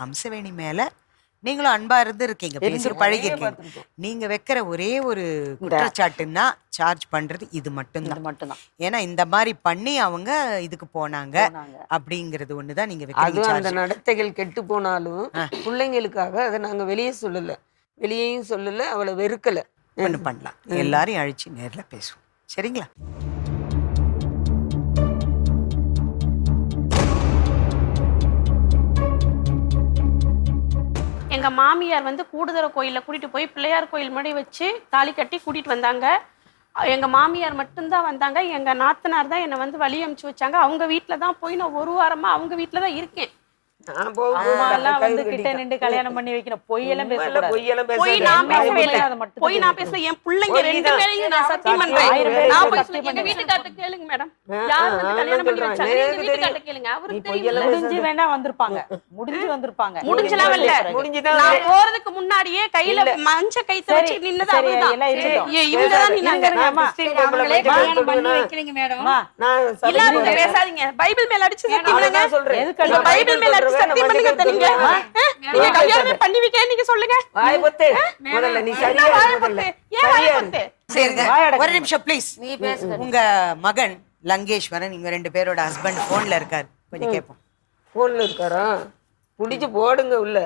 அம்சவேணி மேல நீங்களும் அன்பா இருந்து இருக்கீங்க பேசி இருந்திருக்கோம். பழகி நிறைய இருக்கீங்க பார்த்திருக்கோம். நீங்க வைக்கிற ஒரே ஒரு குற்றச்சாட்டுன்னா சார்ஜ் பண்றது இது மட்டும்தான் மட்டும்தான் ஏன்னா இந்த மாதிரி பண்ணி அவங்க இதுக்கு போனாங்க. அப்படிங்கிறது ஒண்ணுதான் நீங்க வைக்கிறீங்க அந்த. நடத்தைகள் கெட்டு போனாலும். பிள்ளைங்களுக்காக அதை நாங்க வெளியே சொல்லல வெளியேயும் சொல்லல அவளை வெறுக்கல ஒண்ணு பண்ணலாம் எல்லாரையும் அழிச்சு நேர்ல பேசுவோம் சரிங்களா எங்க மாமியார் வந்து கூடுதல கோயிலில் கூட்டிட்டு போய் பிள்ளையார் கோயில் முன்னாடி வச்சு தாலி கட்டி கூட்டிட்டு வந்தாங்க. எங்க மாமியார் மட்டும்தான் வந்தாங்க. எங்க நாத்தனார் தான் என்னை வந்து வழி அமுச்சு வச்சாங்க. அவங்க வீட்டில் தான் போய் நான் ஒரு வாரமா அவங்க வீட்டில் தான் இருக்கேன். நான் வந்து கிட்ட. நின்று கல்யாணம் பண்ணி வைக்கணும். பொய்யெல்லாம் பொய்யெல்லாம் போய். நான் பேசவே. இல்லை. அதை மட்டும் போய் நான் பேசல. என் பிள்ளைங்க ரெண்டு. பேரையும் நான் சத்தியம் சத்தியம். பண்றேன். ஆயிரம் பேருக்கு நான் போய் சத்தியம் சொல்ல- எங்க பண்ணு. வீட்டுக்கார்ட்ட கேளுங்க மேடம். ஆ, யார் ஆ, வந்து அவன் கல்யாணம் பண்ணி சொல்றான். வச்சாங்க எங்க எனக்கு வீட்டுக்கார்ட்ட தெரியும். கேளுங்க. நீ அவருக்கு பொய்யெல்லாம் தெரியும் முடிஞ்சு வேணா வந்திருப்பாங்க. முடிஞ்சு வந்திருப்பாங்க. முடிஞ்சுதான் நான் போறதுக்கு முன்னாடியே கையில மஞ்ச கைத்த வச்சு நின்னது சரி, அவர்தான். இவங்க தான் நின்னாங்க. கல்யாணம் பண்ணி வைக்கிறீங்க மேடம். நான். பேசாதீங்க. பைபிள் மேல அடிச்சு சொல்றேன். பைபிள் மேல சத்தியம் பண்ணுங்க நீங்க? நீங்க கல்யாணமே நீங்க சொல்லுங்க. வாய் பொத்து. முதல்ல நீ சரியா இரு வாயை முதல்ல. பொத்து. ஏன் வாயை. பொத்து? சரிங்க. ஒரு நிமிஷம் ப்ளீஸ் நீ பேசுங்க. உங்க மகன் லங்கேஸ்வரன் இவங்க ரெண்டு பேரோட ஹஸ்பண்ட் போன்ல இருக்காரு. கொஞ்சம் கேட்போம். போன்ல இருக்காரா? புடிச்சு போடுங்க உள்ள.